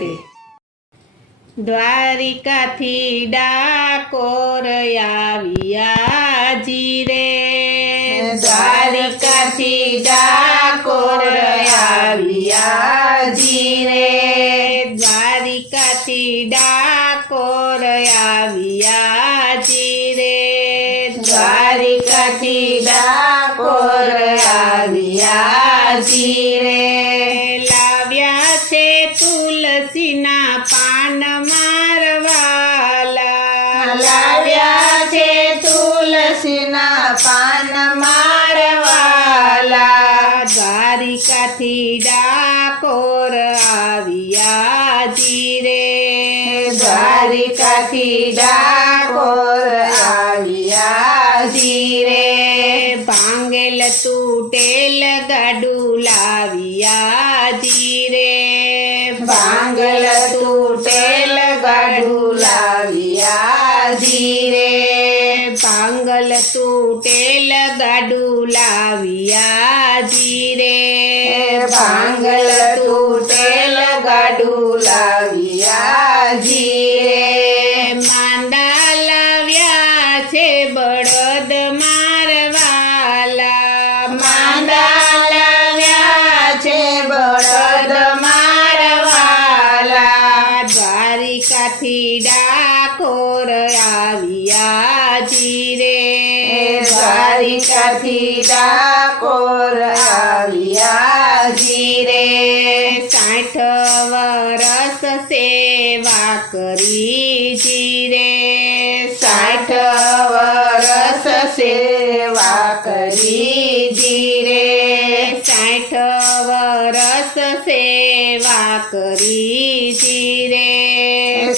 ગુજરાતી. દ્વારિકાથી ડાકોર આવ્યા જી રે, દ્વારિકાથી ડાકોર આવ્યા જી રે, દ્વારિકાથી ડાકોર આવ્યા જી રે, દ્વારિકાથી ડાકોર આવ્યા જી રે, લાવ્યા છે તુલસીના પાન મારવાલા, લાવ્યા છે તુલસીના પાન મારવાલા, દ્વારિકાથી ડાકોર આવ્યા જી રે, દ્વારિકાથી ડાકોર આવ્યા જી રે, ભાંગેલ તૂટેલ ગાડું લાવ્યા જી રે, ભાંગલ તૂટેલ ગાડું લાવ્યા જી રે, ભાંગલ તૂટેલ ગાડું લાવ્યા જી રે, ભાંગલ તૂટેલ ગાડું લાવ્યા જી રે, માંદા લાવ્યા છે બળદ મારવાલા, માંદા લાવ્યા છે બળદ મારવાલા, દ્વારિકાથી ડાકોર આવ્યા જી રે, દ્વારિકાથી ડાકોર આવ્યા જી રે, 60 વરસ સેવા કરી જી રે, 60 વરસ સેવા કરી જી રે, 60 વરસ સેવા કરી જી રે,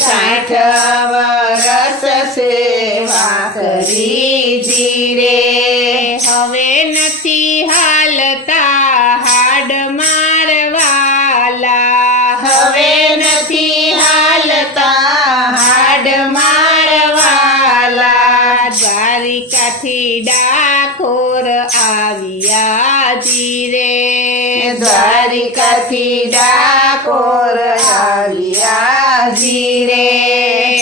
60 વરસ સેવા કરી જી રે, હવે નથી હાલતા હાડ મારવાલા, હવે નથી હાલતા હાડ મારવાલા, દ્વારિકાથી ડાકોર આવ્યા જી રે, દ્વારિકાથી ડાકોર આવ્યા જી રે,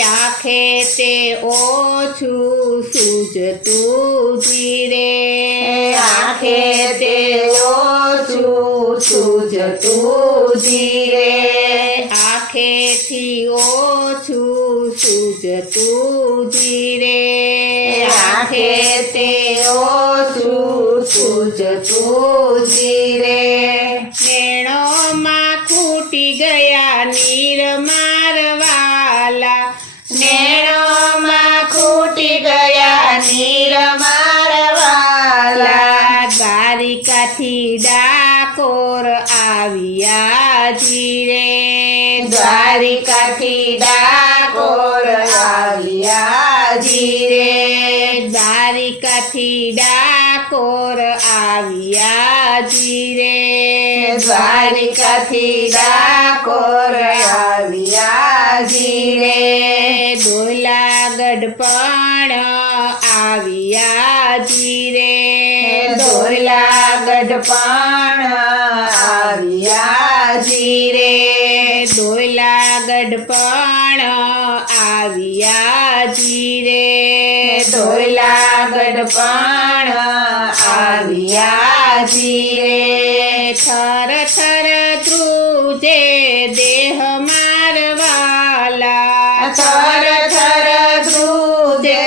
આંખે તે ઓછું સૂઝતું જી રે, આંખે તે ઓછું સૂઝતું જી રે, આંખેથી ઓછું સૂઝતું જી રે, આંખે તે ઓછું સૂઝતું જી રે, નેણોમાં ખૂટી ગયા નીર મારવાલા, નેણોમાં ખૂટી ગયા નીર મારવાલા, દ્વારિકાથી ડાકોર આવ્યા જી રે, દ્વારિકાથી ડાકોર આવ્યા જી રે, દ્વારિકાથી ડાકોર આવ્યા જી રે, દ્વારિકાથી ડાકોર આવ્યા જી રે, દોલાગઢ પણ આવ્યા જી રે, દોલાગઢ પણ આવ્યા જી રે, દોલાગઢ પણ આવ્યા જી રે, દોલાગઢ પણ આવ્યા જી રે, થર થર ધ્રુજે દેહ મારવાલા, થર થર ધ્રુજે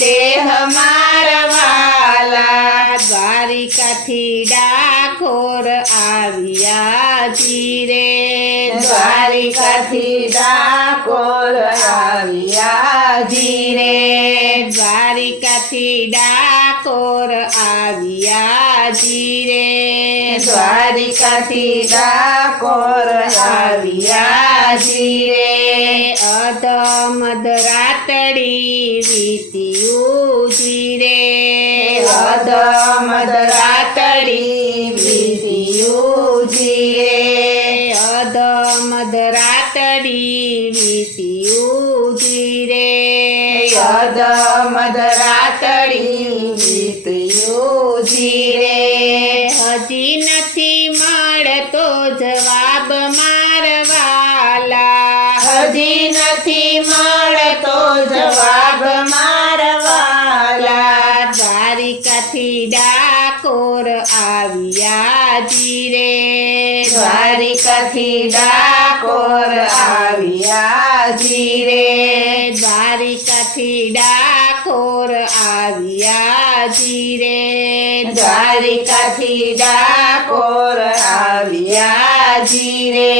દેહ મારવાલા, દ્વારિકાથી ડાકોર આવ્યા જી રે, દ્વારિકાથી ડાકોર આવ્યા જી રે, દ્વારિકાથી ડાકોર આવ્યા જી રે, દ્વારિકાથી ડાકોર આવ્યા જી રે, અધમદ રાતડી વીત્યું જી રે, અધમદ રાતડી વીત્યું જી રે, અધમદ રાતડી વીત્યું જી રે, અધમદ રાતડી વીત્યું જી રે, હજી નથી મળતો જવાબ મારવાલા, હજી નથી મળતો જવાબ મારવાલા. દ્વારિકાથી ડાકોર આવ્યા જીરે. દ્વારિકાથી ડાકોર આવ્યા જીરે. દ્વારિકાથી ડાકોર આવ્યા જીરે. દ્વારિકાથી ડાકોર આવ્યા જીરે.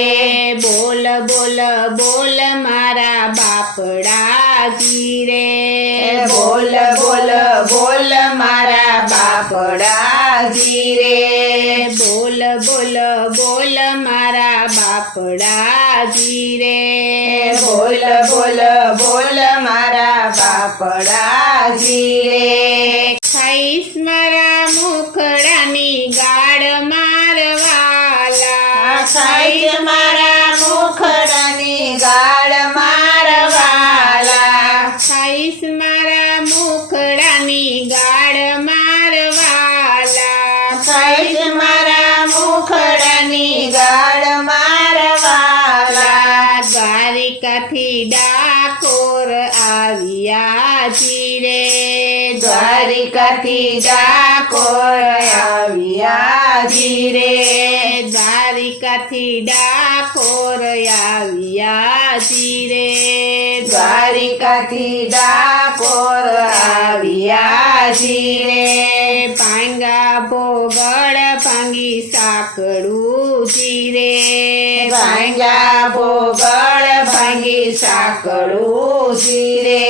બોલ બોલ બોલ મારા બાપડા જીરે. બોલ બોલ બોલ મારા બાપડા જીરે. બોલ બોલ બોલ મારા બાપડા જીરે. બોલ બોલ બોલ મારા બાપડા જીરે. ખાઈશ મારા મુખડાની ગાળ મારવાલા. ખાઈશ મારા મુખડાની ગાળ મારવાલા. ખાઈશ મારા મુખડાની ગાળ મારવાલા. ખાઈશ મારા મુખડાની ગાળ મારવાલા. દ્વારિકાથી ડાકોર આવ્યા જીરે. દ્વારિકાથી ડાકોર આવ્યા જીરે. દ્વારિકાથી ડાકોર આવ્યા જીરે. દ્વારિકાથી ડાકોર આવ્યા જીરે. પાંગા ભોગળ ભાંગી સાંકળું જીરે. ભાંગ્યા ભોગળ ભાંગી સાંકળું જીરે.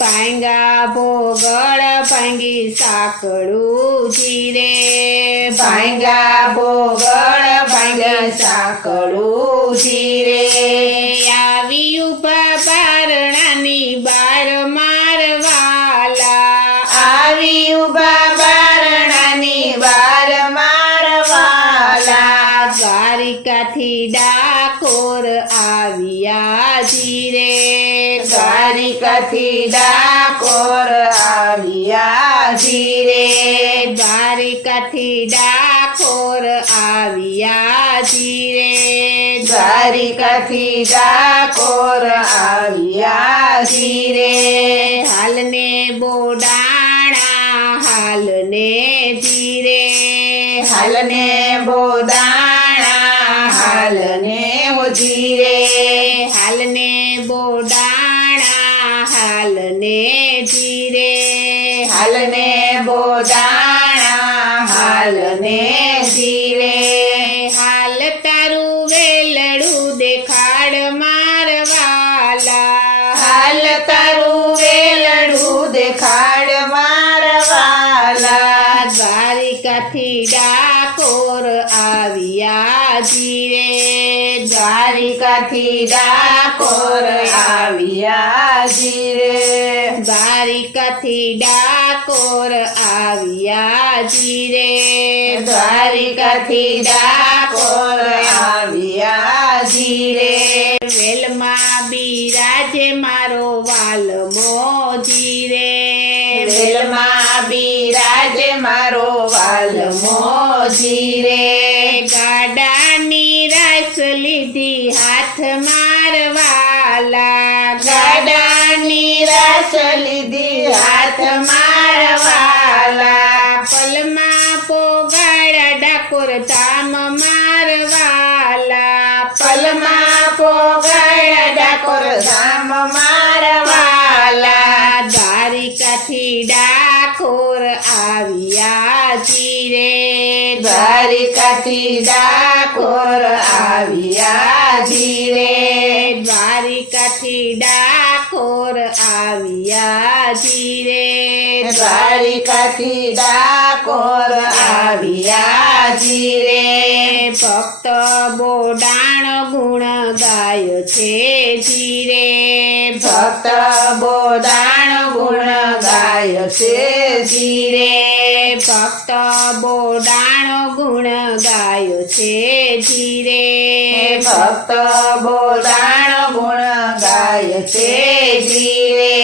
પાંગા ભોગળ ભાંગી સાંકળું જીરે. ભાંગ્યા ભોગળ ભાંગી સાંકળું જીરે. આવી ઉભા બારણાની બાર મારવાલા. આવી ઉભા બારણાની બાર મારવાલા. દ્વારિકાથી ડાકોર આવ્યા જીરે. દ્વારિકાથી ડાકોર આવ્યા જીરે. દ્વારિકાથી ડાકોર આવ્યા જીરે. દ્વારિકાથી ડાકોર આવ્યા જીરે. હાલને બોડાણા હાલને જીરે. હાલને બોદાણા હાલને જીરે. હાલને બોડાણા હાલને જીરે. હાલને બોદાણા હાલને જીરે. હાલ તારું વેલડું દેખાડ મારવાલા. હાલ તારું વેલડું દેખાડ મારવાલા. દ્વારિકાથી ડાકોર આવ્યા જીરે. દ્વારિકાથી ડાકોર આવ્યા જીરે. દ્વારિકાથી ડાકોર આવ્યા જીરે. દ્વારિકાથી ડાકોર આવ્યા જીરે. વેલમાં બિરાજે મારો વાલમો જીરે. વેલમાં બિરાજે મારો વાલમો જીરે. ગાડાની રાસ લીધી હાથ મારવાલા. ગાડાની રાસ લીધી હાથ મારવાલા. પલમાં પોગાડા ડાકોર ધામ મારવાલા. પલમાં પોગાડા ડાકોર ધામ મારવાલા. દ્વારિકાથી ડાકોર આવ્યા જીરે. દ્વારિકાથી ડાકોર આવ્યા જીરે. દ્વારિકાથી ડાકોર આવ્યા જીરે. દ્વારિકાથી ડાકોર આવ્યા જીરે. ભક્ત બોડાણ ગુણ ગાય છે જીરે. ભક્ત બોદાણ ગુણ ગાય છે જીરે. ભક્ત બોડાણ ગુણ ગાય છે જીરે. ભક્ત બોદાણ ગુણ ગાય છે જીરે.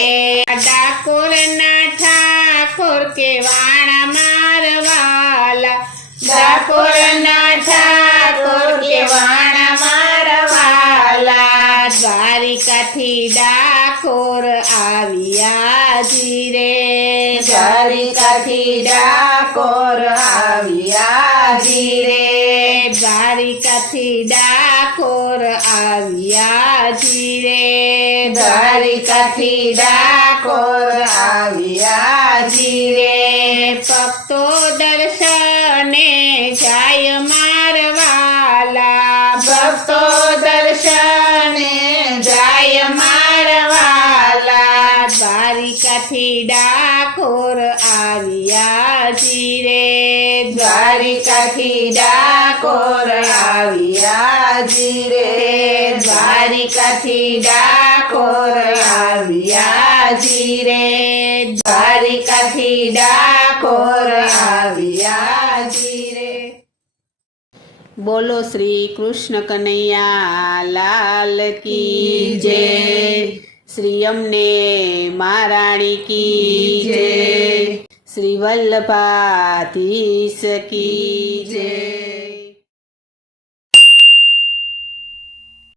ડાકોરના ઠાકોર કે વાણા મારવાલા. ડાકોરના ઠાકોર કે વાણા મારવાલા. દ્વારિકા દ્વારિકાથી ડાકોર આવ્યા ધીરે દ્વારિકાથી ડાકોર આવ્યા ધીરે દ્વારિકાથી ડાકોર આવ્યા ધીરે દ્વારિકાથી ડાકોર આવ્યા ધીરે ભક્તો દર્શને જાય મારવાલા ભક્તો દર્શને જાય મારવાલા દ્વારિકાથી ડાકોર આવ્યા ધીરે દ્વારિકાથી ડાકોર આવ્યા ધીરે દ્વારિકાથી ડાકોર આવ્યા ધીરે દ્વારિકાથી ડાકોર આવ્યા ધીરે બોલો શ્રી કૃષ્ણ કનૈયા લાલ કી જય શ્રી અમને મહારાણી કી જય શ્રી વલ્લભાધીશ કી જય